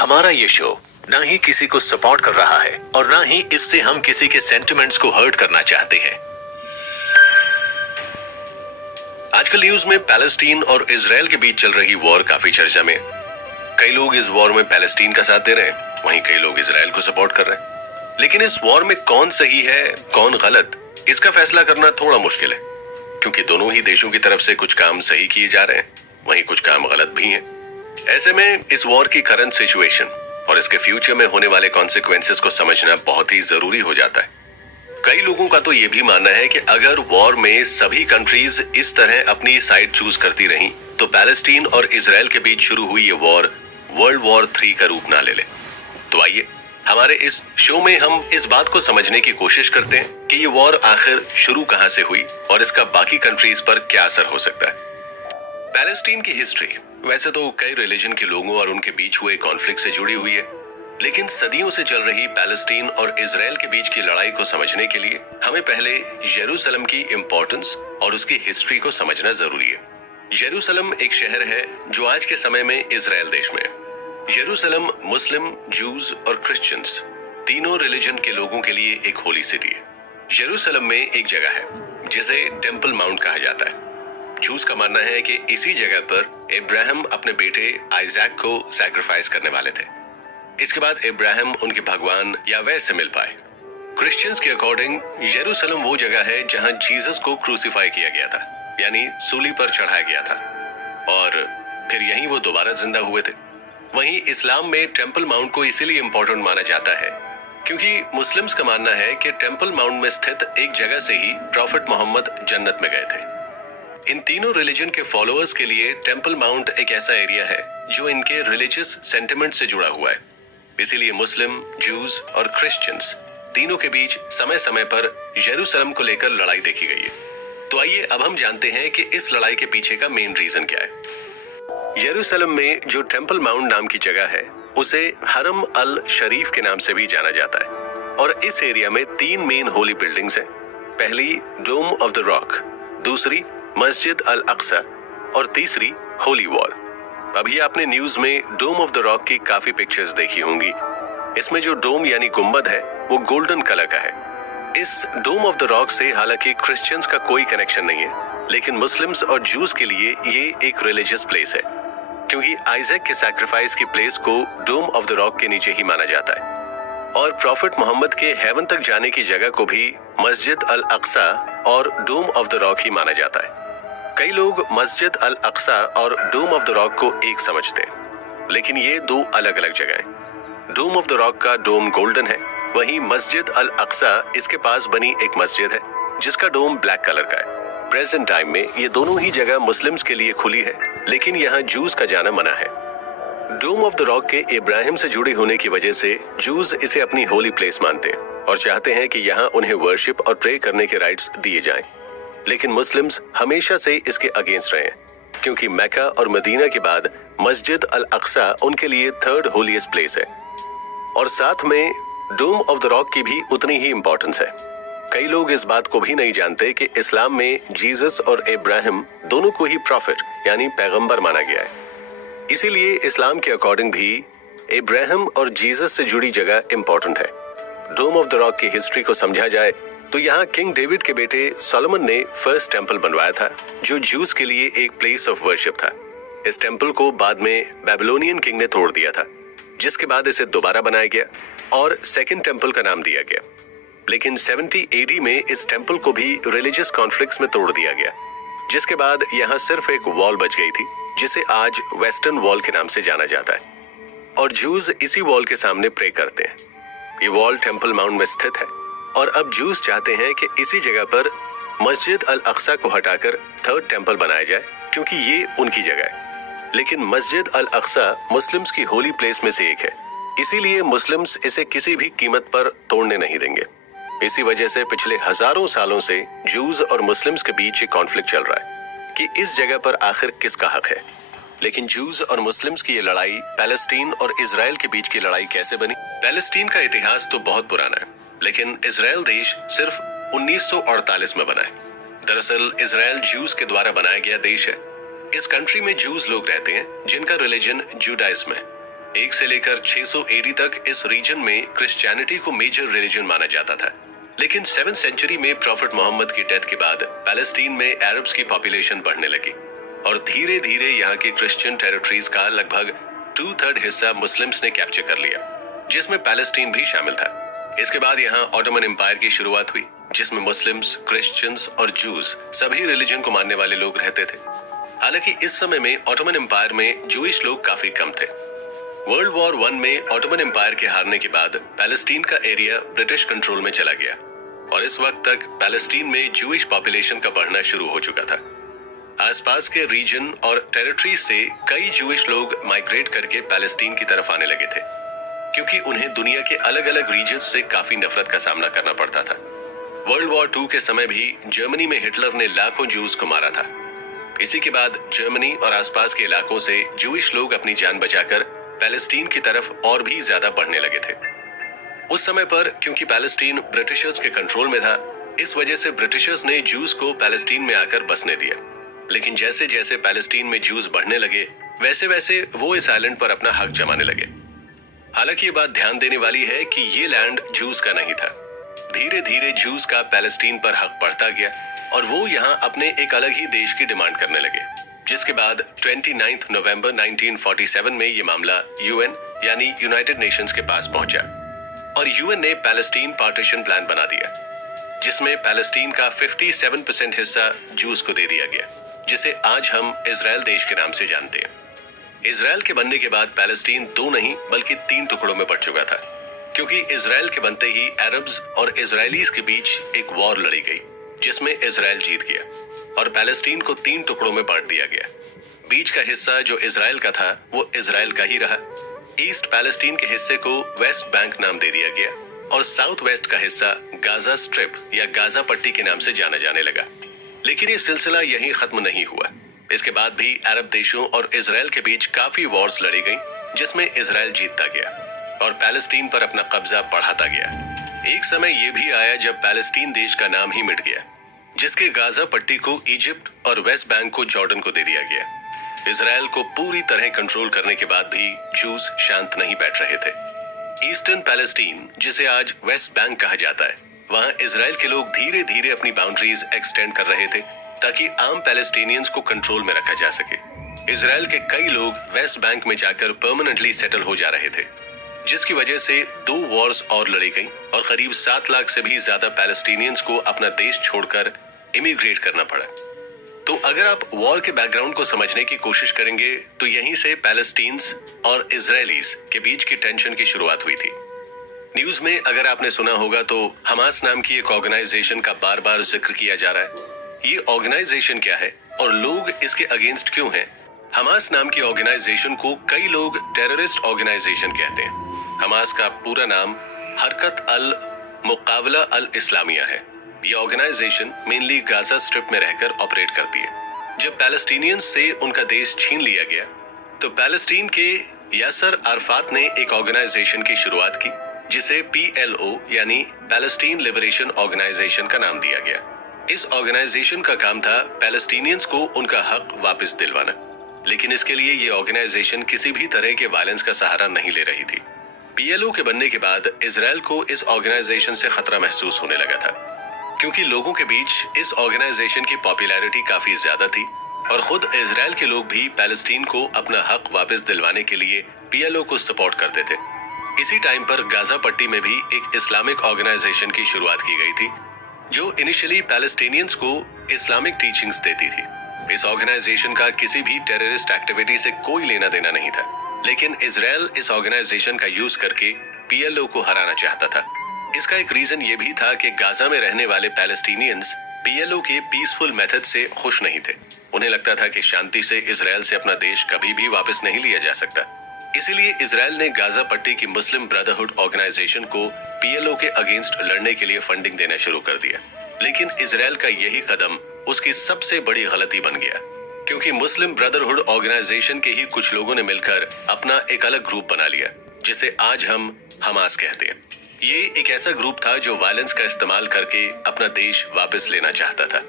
हमारा ये शो ना ही किसी को सपोर्ट कर रहा है और ना ही इससे हम किसी के सेंटिमेंट्स को हर्ट करना चाहते हैं। आजकल न्यूज में पैलेस्टीन और इजराइल के बीच चल रही वॉर काफी चर्चा में। कई लोग इस वॉर में पैलेस्टीन का साथ दे रहे हैं, वहीं कई लोग इजराइल को सपोर्ट कर रहे हैं। लेकिन इस वॉर में कौन सही है कौन गलत, इसका फैसला करना थोड़ा मुश्किल है, क्योंकि दोनों ही देशों की तरफ से कुछ काम सही किए जा रहे हैं, वहीं कुछ काम गलत भी हैं। ऐसे में इस वॉर की करंट सिचुएशन और इसके फ्यूचर में होने वाले कॉन्सिक्वेंसेस को समझना बहुत ही जरूरी हो जाता है। कई लोगों का तो ये भी मानना है कि अगर वॉर में सभी कंट्रीज इस तरह अपनी साइड चूज करती रहीं, तो पैलेस्टीन और इजराइल के बीच शुरू हुई ये वॉर वर्ल्ड वॉर 3 का रूप ना ले ले। तो आइए हमारे इस शो में हम इस बात को समझने की कोशिश करते हैं कि ये वॉर आखिर शुरू कहां से हुई और इसका बाकी कंट्रीज पर क्या असर हो सकता है। पैलेस्टीन की हिस्ट्री वैसे तो कई रिलीजन के लोगों और उनके बीच हुए कॉन्फ्लिक्ट से जुड़ी हुई है, लेकिन सदियों से चल रही पैलेस्टीन और इजराइल के बीच की लड़ाई को समझने के लिए हमें पहले यरूशलेम की इंपॉर्टेंस और उसकी हिस्ट्री को समझना जरूरी है। यरूशलेम एक शहर है जो आज के समय में इजराइल देश में है। यरूशलेम मुस्लिम, जूज और क्रिश्चियंस तीनों रिलीजन के लोगों के लिए एक होली सिटी है। यरूशलेम में एक जगह है जिसे टेम्पल माउंट कहा जाता है। जूस का मानना है कि इसी जगह पर इब्राहिम अपने बेटे आइजैक को सैक्रिफाइस करने वाले थे। इसके बाद इब्राहिम उनके भगवान यावे से मिल पाए। क्रिश्चियंस के अकॉर्डिंग यरूशलेम वो जगह है जहां जीसस को क्रूसीफाई किया गया था, यानी सूली पर चढ़ाया गया था, और फिर यहीं वो दोबारा जिंदा हुए थे। वहीं इस्लाम में टेम्पल माउंट को इसीलिए इंपॉर्टेंट माना जाता है क्योंकि मुस्लिम्स का मानना है कि टेम्पल माउंट में स्थित एक जगह से ही प्रॉफिट मोहम्मद जन्नत में गए थे। इन तीनों रिलीजन के फॉलोअर्स के लिए टेम्पल माउंट एक ऐसा एरिया है जो इनके रिलीजियस सेंटिमेंट से जुड़ा हुआ है। इसीलिए मुस्लिम, जूज और क्रिश्चियंस तीनों के बीच समय समय पर यरूशलेम को लेकर लड़ाई देखी गई है। तो आइए अब हम जानते हैं कि इस लड़ाई के पीछे का मेन रीजन क्या है। यरूशलेम में जो टेम्पल माउंट नाम की जगह है उसे हरम अल शरीफ के नाम से भी जाना जाता है, और इस एरिया में 3 मेन होली बिल्डिंग्स हैं। पहली डोम ऑफ द रॉक, दूसरी मस्जिद अल अक्सा और तीसरी होली वॉल। अभी आपने न्यूज में डोम ऑफ द रॉक की काफी पिक्चर्स देखी होंगी। इसमें जो डोम यानी गुंबद है वो गोल्डन कलर का है। इस डोम ऑफ द रॉक से हालांकि क्रिश्चियंस का कोई कनेक्शन नहीं है, लेकिन मुस्लिम्स और जूस के लिए ये एक रिलीजियस प्लेस है, क्योंकि आइजैक के सैक्रिफाइस की प्लेस को डोम ऑफ द रॉक के नीचे ही माना जाता है। और प्रॉफिट मोहम्मद के हेवन तक जाने की जगह को भी मस्जिद अल अक्सा और डोम ऑफ द रॉक ही माना जाता है। कई लोग मस्जिद अल अक्सा और डोम ऑफ द रॉक को एक समझते हैं, लेकिन ये 2 अलग अलग जगह हैं। डोम ऑफ द रॉक का डोम गोल्डन है, वहीं मस्जिद अल अक्सा इसके पास बनी एक मस्जिद है जिसका डोम ब्लैक कलर का है। प्रेजेंट टाइम में ये दोनों ही जगह मुस्लिम्स के लिए खुली है, लेकिन यहाँ जूस का जाना मना है। डोम ऑफ द रॉक के इब्राहिम से जुड़ी होने की वजह से जूस इसे अपनी होली प्लेस मानते हैं और चाहते हैं कि यहाँ उन्हें वर्शिप और प्रे करने के राइट्स दिए जाएं। लेकिन मुस्लिम्स हमेशा से इसके अगेंस्ट रहे हैं, क्योंकि मक्का और मदीना के बाद मस्जिद अल अक्सा उनके लिए 3rd होलीएस्ट प्लेस है, और साथ में डोम ऑफ द रॉक की भी उतनी ही इंपॉर्टेंस है। कई लोग इस बात को भी नहीं जानते कि इस्लाम में जीसस और इब्राहिम दोनों को ही प्रॉफिट यानी पैगंबर माना गया है। इसीलिए इस्लाम के अकॉर्डिंग भी इब्राहिम और जीसस से जुड़ी जगह इंपॉर्टेंट है। डोम ऑफ द रॉक की हिस्ट्री को समझा जाए तो यहाँ किंग डेविड के बेटे सोलोमन ने फर्स्ट टेम्पल बनवाया था, जो जूस के लिए एक प्लेस ऑफ वर्शिप था। इस टेम्पल को बाद में बेबीलोनियन किंग ने तोड़ दिया था, जिसके बाद इसे दोबारा बनाया गया और सेकंड टेम्पल का नाम दिया गया। लेकिन 70 AD में इस टेम्पल को भी रिलीजियस कॉन्फ्लिक्ट्स में तोड़ दिया गया, जिसके बाद यहाँ सिर्फ एक वॉल बच गई थी जिसे आज वेस्टर्न वॉल के नाम से जाना जाता है, और जूस इसी वॉल के सामने प्रे करते हैं। ये वॉल टेम्पल माउंट में स्थित है, और अब जूस चाहते हैं कि इसी जगह पर मस्जिद अल अक्सा को हटाकर 3rd टेम्पल बनाया जाए, क्योंकि ये उनकी जगह है। लेकिन मस्जिद अल अक्सा मुस्लिम्स की होली प्लेस में से एक है, इसीलिए मुस्लिम्स इसे किसी भी कीमत पर तोड़ने नहीं देंगे। इसी वजह से पिछले हजारों सालों से जूस और मुस्लिम्स के बीच एक कॉन्फ्लिक्ट चल रहा है कि इस जगह पर आखिर किसका हक है। लेकिन जूस और मुस्लिम्स की ये लड़ाई पैलेस्टीन और इजराइल के बीच की लड़ाई कैसे बनी? पैलेस्टीन का इतिहास तो बहुत पुराना है, लेकिन इजराइल देश सिर्फ 1948 में बना है। दरअसल इजराइल जूस के द्वारा बनाया गया देश है। इस कंट्री में जूस लोग रहते हैं जिनका रिलीजन जूडाइज्म है। 1 से लेकर 600 एडी तक इस रीजन में क्रिश्चियनिटी को मेजर रिलीजन माना जाता था। लेकिन 7th सेंचुरी में प्रॉफिट मोहम्मद की डेथ के बाद पैलेस्टीन में अरब्स की पॉपुलेशन बढ़ने लगी और धीरे धीरे यहाँ की क्रिश्चियन टेरिटरीज का लगभग 2/3 हिस्सा मुस्लिम्स ने कैप्चर कर लिया, जिसमें पैलेस्टीन भी शामिल था। इसके बाद यहाँ ऑटोमन एम्पायर की शुरुआत हुई, जिसमें मुस्लिम्स, क्रिश्चियंस और जूस सभी रिलीजन को मानने वाले लोग रहते थे। हालांकि इस समय में ऑटोमन एम्पायर में जूइश लोग काफी कम थे। वर्ल्ड वॉर 1 में ऑटोमन एम्पायर के हारने के बाद पैलेस्टीन का एरिया ब्रिटिश कंट्रोल में चला गया और इस वक्त तक पैलेस्टीन में जूइश पॉपुलेशन का बढ़ना शुरू हो चुका था। आसपास के रीजन और टेरिटरी से कई जूइश लोग माइग्रेट करके पैलेस्टीन की तरफ आने लगे थे, क्योंकि उन्हें दुनिया के अलग अलग रीजन से काफी नफरत का सामना करना पड़ता था। वर्ल्ड वॉर 2 के समय भी जर्मनी में हिटलर ने लाखों जूस को मारा था। इसी के बाद जर्मनी और आसपास के इलाकों से जूइश लोग अपनी जान बचाकर पैलेस्टीन की तरफ और भी ज्यादा बढ़ने लगे थे। उस समय पर क्योंकि पैलेस्टीन ब्रिटिशर्स के कंट्रोल में था, इस वजह से ब्रिटिशर्स ने जूस को पैलेस्टीन में आकर बसने दिया। लेकिन जैसे जैसे पैलेस्टीन में जूस बढ़ने लगे, वैसे वैसे वो इस आइलैंड पर अपना हक जमाने लगे। हालांकि ये बात ध्यान देने वाली है कि ये लैंड जूस का नहीं था। धीरे धीरे जूस का पैलेस्टीन पर हक बढ़ता गया और वो यहाँ अपने एक अलग ही देश की डिमांड करने लगे, जिसके बाद 29 नवंबर 1947 में ये मामला यूएन यानी यूनाइटेड नेशंस के पास पहुंचा और यूएन ने पैलेस्टीन पार्टीशन प्लान बना दिया, जिसमें पैलेस्टीन का 57% हिस्सा जूस को दे दिया गया, जिसे आज हम इजराइल देश के नाम से जानते हैं। इजराइल के बनने के बाद पैलेस्टीन 2 नहीं बल्कि 3 टुकड़ों में बढ़ चुका था, क्योंकि इजराइल के बनते ही अरब्स और इजरायलीज के बीच एक वॉर लड़ी गई, जिसमें इजराइल जीत गया और पैलेस्टीन को 3 टुकड़ों में बांट दिया गया। बीच का हिस्सा जो इजराइल का था वो इजराइल का ही रहा। ईस्ट पैलेस्टीन के हिस्से को वेस्ट बैंक नाम दे दिया गया और साउथ वेस्ट का हिस्सा गाजा स्ट्रिप या गाजा पट्टी के नाम से जाना जाने लगा। लेकिन ये सिलसिला यहीं खत्म नहीं हुआ। इसके बाद भी अरब देशों और इजराइल के बीच काफी वॉर्स लड़ी गई, जिसमें इजराइल जीतता गया और पैलेस्टीन पर अपना कब्जा बढ़ाता गया। एक समय ये भी आया जब पैलेस्टीन देश का नाम ही मिट गया, जिसके गाजा पट्टी को इजिप्ट और वेस्ट बैंक को जॉर्डन को दे दिया गया। इजराइल को पूरी तरह कंट्रोल करने के बाद भी जूस शांत नहीं बैठ रहे थे। ईस्टर्न पैलेस्टीन, जिसे आज वेस्ट बैंक कहा जाता है, वहां इजराइल के लोग धीरे धीरे अपनी बाउंड्रीज एक्सटेंड कर रहे थे ताकि आम पैलेस्टीनियंस को कंट्रोल में रखा जा सके। इजराइल के कई लोग वेस्ट बैंक में जाकर परमानेंटली सेटल हो जा रहे थे, जिसकी वजह से 2 वॉर्स और लड़ी गई और करीब 7 लाख से भी ज्यादा पैलेस्टीनियंस को अपना देश छोड़कर इमिग्रेट करना पड़ा। तो अगर आप वॉर के बैकग्राउंड को समझने की कोशिश करेंगे तो यहीं से पैलेस्टीन्स और इजरायलीज के बीच की टेंशन की शुरुआत हुई थी। न्यूज में अगर आपने सुना होगा तो हमास नाम की एक ऑर्गेनाइजेशन का बार बार जिक्र किया जा रहा है। ये ऑर्गेनाइजेशन क्या है और लोग इसके अगेंस्ट क्यों हैं? हमास नाम की ऑर्गेनाइजेशन को कई लोग टेररिस्ट ऑर्गेनाइजेशन कहते हैं। हमास का पूरा नाम हरकत अल मुकाबला अल इस्लामिया है। ये ऑर्गेनाइजेशन मेनली गाजा स्ट्रिप में रहकर ऑपरेट करती है। जब पैलेस्टीनियंस से उनका देश छीन लिया गया तो पैलेस्टीन के यासर अरफात ने एक ऑर्गेनाइजेशन की शुरुआत की, जिसे PLO यानी पैलेस्टीन लिबरेशन ऑर्गेनाइजेशन का नाम दिया गया। इस ऑर्गेनाइजेशन का काम था पैलेस्टीनियंस को उनका हक वापस दिलवाना, लेकिन इसके लिए ये ऑर्गेनाइजेशन किसी भी तरह के वायलेंस का सहारा नहीं ले रही थी। PLO के बनने के बाद इजराइल को इस ऑर्गेनाइजेशन से खतरा महसूस होने लगा था, क्योंकि लोगों के बीच इस ऑर्गेनाइजेशन की पॉपुलैरिटी काफी ज्यादा थी और खुद इजराइल के लोग भी पैलेस्टीन को अपना हक वापस दिलवाने के लिए PLO को सपोर्ट करते थे। इसी टाइम पर गाजा पट्टी में भी एक इस्लामिक ऑर्गेनाइजेशन की शुरुआत की गई थी, जो इनिशियली पैलेस्टीनियंस को इस्लामिक टीचिंग्स देती थी। इस ऑर्गेनाइजेशन का किसी भी टेररिस्ट एक्टिविटी से कोई लेना देना नहीं था, लेकिन इजराइल इस ऑर्गेनाइजेशन का यूज करके PLO को हराना चाहता था। इसका एक रीजन ये भी था कि गाजा में रहने वाले पैलेस्टीनियंस PLO के पीसफुल मेथड से खुश नहीं थे। उन्हें लगता था कि शांति से इजराइल से अपना देश कभी भी वापस नहीं लिया जा सकता। इसीलिए इजराइल ने गाजा पट्टी की मुस्लिम ब्रदरहुड ऑर्गेनाइजेशन को PLO के अगेंस्ट लड़ने के लिए फंडिंग देना शुरू कर दिया। लेकिन इजराइल का यही कदम उसकी सबसे बड़ी गलती बन गया, क्योंकि मुस्लिम ब्रदरहुड ऑर्गेनाइजेशन के ही कुछ लोगों ने मिलकर अपना एक अलग ग्रुप बना लिया, जिसे आज हम हमास कहते हैं। ये एक ऐसा ग्रुप था जो वायलेंस का इस्तेमाल करके अपना देश वापस लेना चाहता था।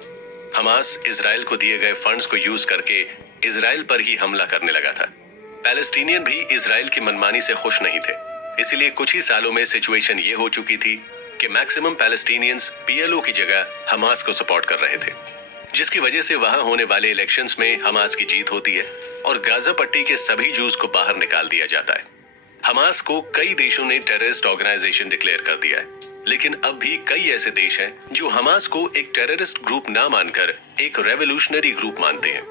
हमास इजराइल को दिए गए फंड्स को यूज करके इजराइल पर ही हमला करने लगा था। पैलेस्टीनियन भी इजराइल की मनमानी से खुश नहीं थे। इसीलिए कुछ ही सालों में सिचुएशन ये हो चुकी थी कि मैक्सिमम पैलेस्टीनियंस पीएलओ की जगह हमास को सपोर्ट कर रहे थे, जिसकी वजह से वहां होने वाले इलेक्शंस में हमास की जीत होती है और गाजा पट्टी के सभी जूस को बाहर निकाल दिया जाता है। हमास को कई देशों ने टेररिस्ट ऑर्गेनाइजेशन डिक्लेयर कर दिया है, लेकिन अब भी कई ऐसे देश हैं जो हमास को एक टेररिस्ट ग्रुप ना मानकर एक रेवोल्यूशनरी ग्रुप मानते हैं।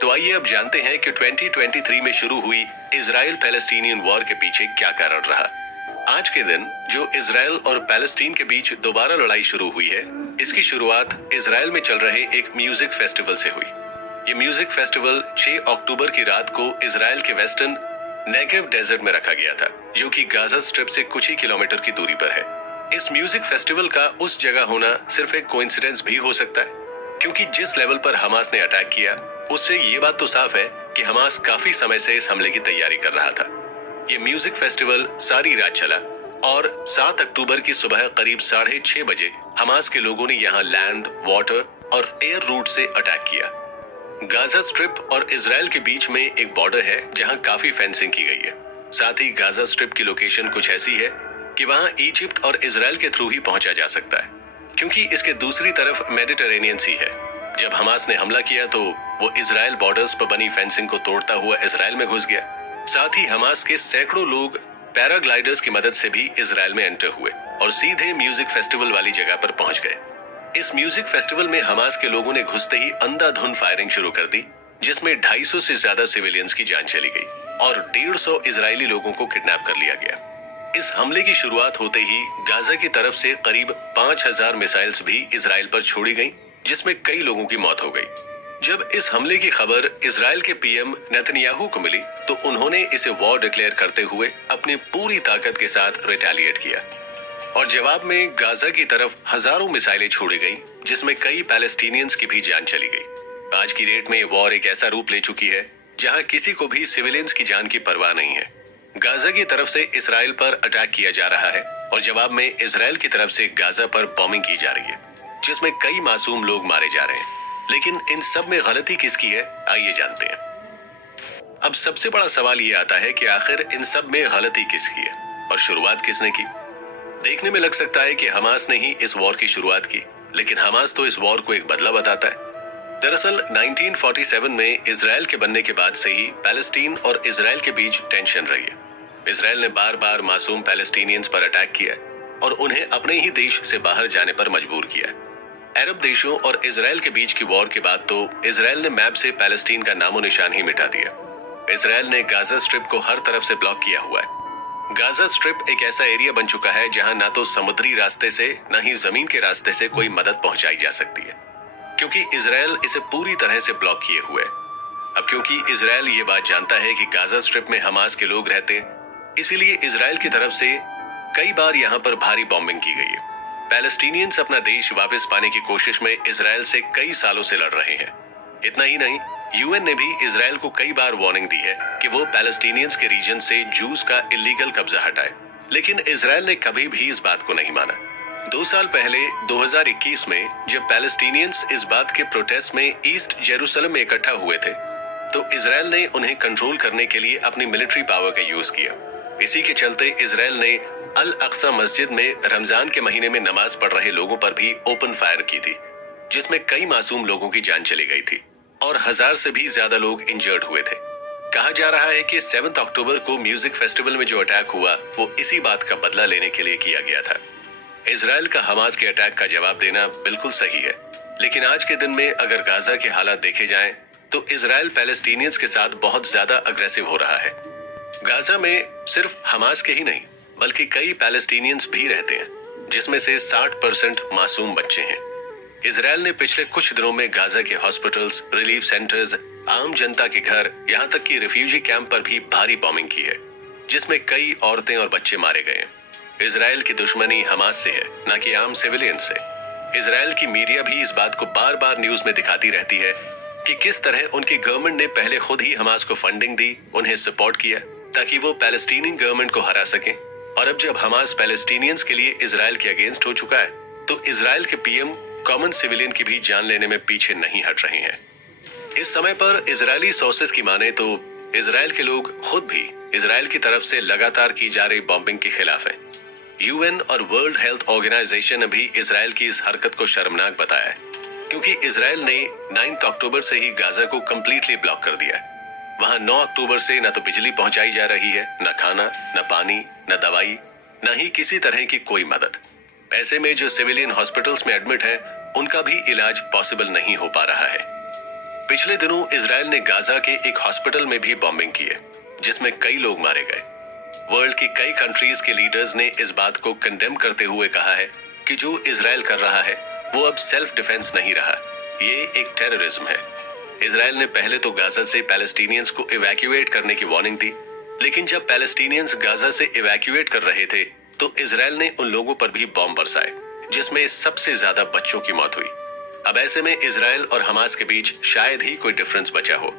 तो आइए अब जानते हैं कि 2023 में शुरू हुई इजराइल पैलेस्टीनियन वॉर के पीछे क्या कारण रहा। आज के दिन जो इजराइल और पैलेस्टीन के बीच दोबारा लड़ाई शुरू हुई है, इसकी शुरुआत इजराइल में चल रहे एक म्यूजिक फेस्टिवल से हुई। ये म्यूजिक फेस्टिवल 6 अक्टूबर की रात को इजराइल के वेस्टर्न नेगेव डेजर्ट में रखा गया था, जो कि गाजा स्ट्रिप से कुछ ही किलोमीटर की दूरी पर है। इस म्यूजिक फेस्टिवल का उस जगह होना सिर्फ एक कोइंसिडेंस भी हो सकता है, क्योंकि जिस लेवल पर हमास ने अटैक किया उससे ये बात तो साफ है कि हमास काफी समय से इस हमले की तैयारी कर रहा था। ये म्यूजिक फेस्टिवल सारी रात चला और 7 अक्टूबर की सुबह करीब 6:30 बजे हमास के लोगों ने यहाँ लैंड, वाटर और एयर रूट से अटैक किया। गाजा स्ट्रिप और इजराइल के बीच में एक बॉर्डर है जहाँ काफी फेंसिंग की गई है। साथ ही गाजा स्ट्रिप की लोकेशन कुछ ऐसी है कि वहाँ इजिप्ट और इजराइल के थ्रू ही पहुंचा जा सकता है, क्योंकि इसके दूसरी तरफ मेडिटेरेनियन सी है। जब हमास ने हमला किया तो वो इजराइल बॉर्डर्स पर बनी फेंसिंग को तोड़ता हुआ इजराइल में घुस गया। साथ ही हमास के सैकड़ों लोग पैराग्लाइडर्स की मदद से भी इजराइल में एंटर हुए और सीधे म्यूजिक फेस्टिवल वाली जगह पर पहुंच गए। इस म्यूजिक फेस्टिवल में हमास के लोगों ने घुसते ही अंधाधुंध फायरिंग शुरू कर दी, जिसमें 250 से ज्यादा सिविलियंस की जान चली गई और 150 इजरायली लोगों को किडनैप कर लिया गया। इस हमले की शुरुआत होते ही गाजा की तरफ से करीब 5000 मिसाइल्स भी इजराइल पर छोड़ी गईं, जिसमें कई लोगों की मौत हो गई। जब इस हमले की खबर इजराइल के पीएम नेतन्याहू को मिली तो उन्होंने इसे वॉर डिक्लेयर करते हुए अपनी पूरी ताकत के साथ रिटेलिएट किया और जवाब में गाजा की तरफ हजारों मिसाइलें छोड़ी गईं, जिसमें कई पैलेस्टीनियंस की भी जान चली गई। आज की डेट में वॉर एक ऐसा रूप ले चुकी है जहां किसी को भी सिविलियंस की जान की परवाह नहीं है। गाजा की तरफ से इजराइल पर अटैक किया जा रहा है और जवाब में इजराइल की तरफ से गाजा पर बॉम्बिंग की जा रही है, जिसमें कई मासूम लोग मारे जा रहे हैं। लेकिन इन सब में गलती किसकी है, आइए जानते हैं। अब सबसे बड़ा सवाल ये आता है कि आखिर इन सब में गलती किसकी है और शुरुआत किसने की। देखने में लग सकता है कि हमास ने ही इस वॉर की शुरुआत की, लेकिन हमास तो इस वॉर को एक बदला बताता है। दरअसल 1947 में इजराइल के बनने के बाद से ही पैलेस्टीन और इजराइल के बीच टेंशन रही है। इजराइल ने बार बार मासूम पैलेस्टीनियंस पर अटैक किया और उन्हें अपने ही देश से बाहर जाने पर मजबूर किया। अरब देशों और इजराइल के बीच की वॉर के बाद तो इजराइल ने मैप से पैलेस्टीन का नामो निशान ही मिटा दिया। इजराइल ने गाजा स्ट्रिप को हर तरफ से ब्लॉक किया हुआ है। गाजा स्ट्रिप एक ऐसा एरिया बन चुका है जहां ना तो समुद्री रास्ते से न ही जमीन के रास्ते से कोई मदद पहुंचाई जा सकती है, क्योंकि इजराइल इसे पूरी तरह से ब्लॉक किए हुए है। अब क्योंकि इजराइल ये बात जानता है कि गाजा स्ट्रिप में हमास के लोग रहते हैं, इसीलिए इजराइल की तरफ से कई बार यहाँ पर भारी बॉम्बिंग की गई है। पैलेस्टीनियंस अपना देश वापस पाने की कोशिश में इजराइल से कई सालों से लड़ रहे हैं। इतना ही नहीं, यूएन ने भी इजराइल को कई बार वार्निंग दी है कि वो पैलेस्टीनियंस के रीजन से जूस का इलीगल कब्जा हटाए, लेकिन इजराइल ने कभी भी इस बात को नहीं माना। 2 साल पहले 2021 में जब पैलेस्टीनियंस इस बात के प्रोटेस्ट में ईस्ट जेरूसलम में इकट्ठा हुए थे, तो इजराइल ने उन्हें कंट्रोल करने के लिए अपनी मिलिट्री पावर का यूज किया। इसी के चलते इजराइल ने अल अक्सा मस्जिद में रमजान के महीने में नमाज पढ़ रहे लोगों पर भी ओपन फायर की थी, जिसमें कई मासूम लोगों की जान चली गई थी और 1000 से भी ज्यादा लोग इंजर्ड हुए थे। कहा जा रहा है कि 7 अक्टूबर को म्यूजिक फेस्टिवल में जो अटैक हुआ वो इसी बात का बदला लेने के लिए किया गया था। इजराइल का हमास के अटैक का जवाब देना बिल्कुल सही है, लेकिन आज के दिन में अगर गाजा के हालात देखे जाएं तो इजराइल पैलेस्टीनियंस के साथ बहुत ज्यादा अग्रेसिव हो रहा है। गाजा में सिर्फ हमास के ही नहीं बल्कि कई पैलेस्टीनियंस भी रहते हैं, जिसमें से 60% मासूम बच्चे हैं। इजराइल ने पिछले कुछ दिनों में गाजा के हॉस्पिटल्स, रिलीफ सेंटर्स, आम जनता के घर, यहाँ तक कि रिफ्यूजी कैंप पर भी भारी बॉम्बिंग की है, जिसमें कई औरतें और बच्चे मारे गए हैं। इजराइल की दुश्मनी हमास से है, न कि आम सिविलियन से। इजराइल की मीडिया भी इस बात को बार बार न्यूज में दिखाती रहती है कि किस तरह उनकी गवर्नमेंट ने पहले खुद ही हमास को फंडिंग दी, उन्हें सपोर्ट किया ताकि वो पैलेस्टीनी गवर्नमेंट को हरा सकें। और अब जब हमास पैलेस्टीनियंस के लिए इजराइल के अगेंस्ट हो चुका है, तो इजराइल के पीएम कॉमन सिविलियन की भी जान लेने में पीछे नहीं हट रहे हैं। इस समय पर इजरायली सोर्सेस की माने तो इजराइल के लोग खुद भी इजराइल की तरफ से लगातार की जा रही बॉम्बिंग के खिलाफ हैं। यूएन और वर्ल्ड हेल्थ ऑर्गेनाइजेशन ने भी इजराइल की इस हरकत को शर्मनाक बताया है, क्योंकि इजराइल ने 9 अक्टूबर से ही गाजा को कंप्लीटली ब्लॉक कर दिया है। वहां 9 अक्टूबर से न तो बिजली पहुंचाई जा रही है, न खाना, न पानी, न दवाई, न ही किसी तरह की कोई मदद। ऐसे में जो सिविलियन हॉस्पिटल्स में एडमिट है, उनका भी इलाज पॉसिबल नहीं हो पा रहा है। पिछले दिनों इजराइल ने गाजा के एक हॉस्पिटल में भी बॉम्बिंग की है, जिसमें कई लोग मारे गए। वर्ल्ड की कई कंट्रीज के लीडर्स ने इस बात को कंडेम करते हुए कहा है कि जो इजराइल कर रहा है वो अब सेल्फ डिफेंस नहीं रहा, ये एक टेररिज्म है। इजराइल ने पहले तो गाजा से पैलेस्टीनियंस को इवैक्यूएट करने की वार्निंग दी, लेकिन जब पैलेस्टीनियंस गाजा से इवैक्यूएट कर रहे थे तो इजराइल ने उन लोगों पर भी बॉम्ब बरसाए, जिसमें सबसे ज्यादा बच्चों की मौत हुई। अब ऐसे में इजराइल और हमास के बीच शायद ही कोई डिफरेंस बचा हो,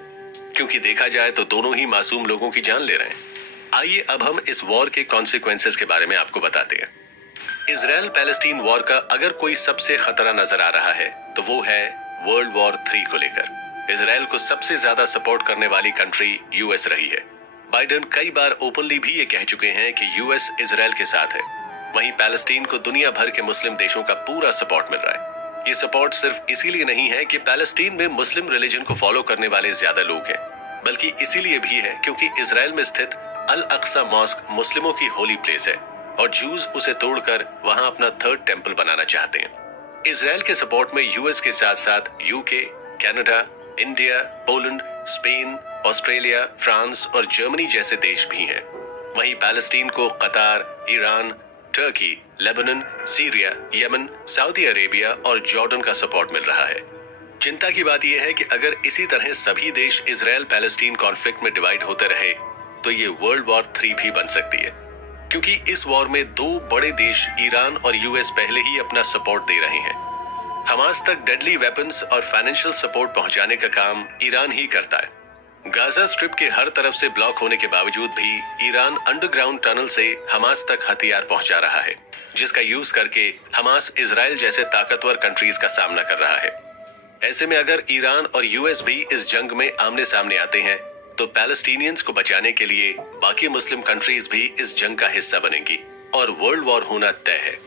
क्योंकि देखा जाए तो दोनों ही मासूम लोगों की जान ले रहे हैं। आइए अब हम इस वॉर के कॉन्सिक्वेंसेस के बारे में आपको बताते हैं। इजराइल पैलेस्टीन वॉर का अगर कोई सबसे खतरा नजर आ रहा है तो वो है वर्ल्ड वॉर 3 को लेकर। इजराइल को सबसे ज्यादा सपोर्ट करने वाली कंट्री यूएस रही है। बाइडेन कई बार ओपनली भी ये कह चुके हैं कि यूएस इजराइल के साथ है। वहीं पैलेस्टीन को दुनिया भर के मुस्लिम देशों का पूरा सपोर्ट मिल रहा है। ये सपोर्ट सिर्फ इसीलिए नहीं है कि पैलेस्टीन में मुस्लिम रिलीजन को फॉलो करने वाले ज्यादा लोग हैं, बल्कि इसीलिए भी है क्योंकि इजराइल में स्थित अल अक्सा मॉस्क मुस्लिमों की होली प्लेस है और जूस उसे तोड़कर वहां अपना थर्ड टेंपल बनाना चाहते हैं। इजराइल के सपोर्ट में यूएस के साथ साथ UK, Canada, India, Poland, Spain, Australia, France और जर्मनी जैसे देश भी हैं। वहीं पैलेस्टीन को कतार, Iran, Turkey, Lebanon, Syria, Yemen, Saudi Arabia और जॉर्डन का सपोर्ट मिल रहा है। चिंता की बात यह है कि अगर इसी तरह सभी देश इजराइल पैलेस्टीन कॉन्फ्लिक्ट में डिवाइड होते रहे तो ये वर्ल्ड वॉर 3 भी बन सकती है, क्योंकि इस वॉर में 2 बड़े देश ईरान और यूएस पहले ही अपना सपोर्ट दे रहे हैं। हमास तक डेडली वेपन्स और फाइनेंशियल सपोर्ट पहुंचाने का काम ईरान ही करता है। गाजा स्ट्रिप के हर तरफ से ब्लॉक होने के बावजूद भी ईरान अंडरग्राउंड टनल से हमास तक हथियार पहुंचा रहा है, जिसका यूज करके हमास इजराइल जैसे ताकतवर कंट्रीज का सामना कर रहा है। ऐसे में अगर ईरान और यूएस भी इस जंग में आमने सामने आते हैं तो पैलेस्टीनियंस को बचाने के लिए बाकी मुस्लिम कंट्रीज भी इस जंग का हिस्सा बनेंगी और वर्ल्ड वॉर होना तय है।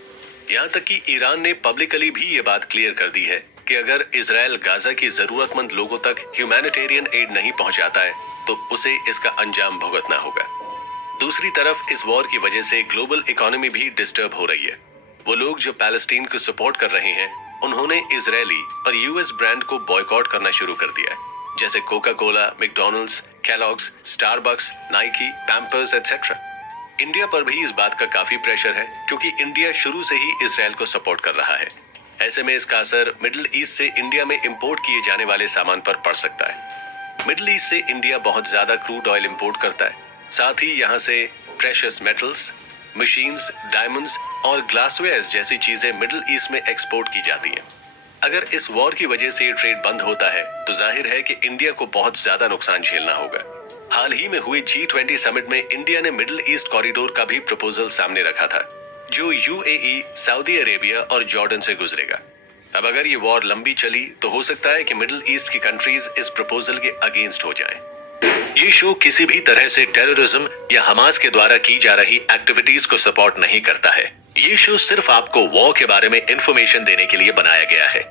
यहाँ तक कि ईरान ने पब्लिकली भी ये बात क्लियर कर दी है कि अगर इजराइल गाजा की जरूरतमंद लोगों तक ह्यूमैनिटेरियन एड नहीं पहुंचाता है तो उसे इसका अंजाम भुगतना होगा। दूसरी तरफ इस वॉर की वजह से ग्लोबल इकोनॉमी भी डिस्टर्ब हो रही है। वो लोग जो पैलेस्टीन को सपोर्ट कर रहे हैं, उन्होंने इजरायली और यूएस ब्रांड को बॉयकॉट करना शुरू कर दिया है, जैसे Coca Cola, McDonald's, Kellogg's, Starbucks, Nike, Pampers etcetera. India पर भी इस बात का काफी प्रेशर है, क्योंकि इंडिया शुरू से ही इजराइल को सपोर्ट कर रहा है। ऐसे में इसका असर मिडिल ईस्ट से इंडिया में इंपोर्ट किए जाने वाले सामान पर पड़ सकता है। मिडिल ईस्ट से इंडिया बहुत ज्यादा क्रूड ऑयल इंपोर्ट करता है, साथ ही यहाँ से प्रेशियस मेटल्स, मशीन्स, डायमंड्स और ग्लासवेयर्स जैसी चीजें मिडिल ईस्ट में एक्सपोर्ट की जाती हैं। अगर इस वॉर की वजह से ये ट्रेड बंद होता है तो जाहिर है कि इंडिया को बहुत ज्यादा नुकसान झेलना होगा। हाल ही में हुए G20 समिट में इंडिया ने मिडिल ईस्ट कॉरिडोर का भी प्रपोजल सामने रखा था, जो यूएई, सऊदी अरेबिया और जॉर्डन से गुजरेगा। अब अगर ये वॉर लंबी चली तो हो सकता है कि मिडिल ईस्ट की कंट्रीज इस प्रपोजल के अगेंस्ट हो जाएं। ये शो किसी भी तरह से टेररिज्म या हमास के द्वारा की जा रही एक्टिविटीज को सपोर्ट नहीं करता है। ये शो सिर्फ आपको वॉर के बारे में इंफॉर्मेशन देने के लिए बनाया गया है।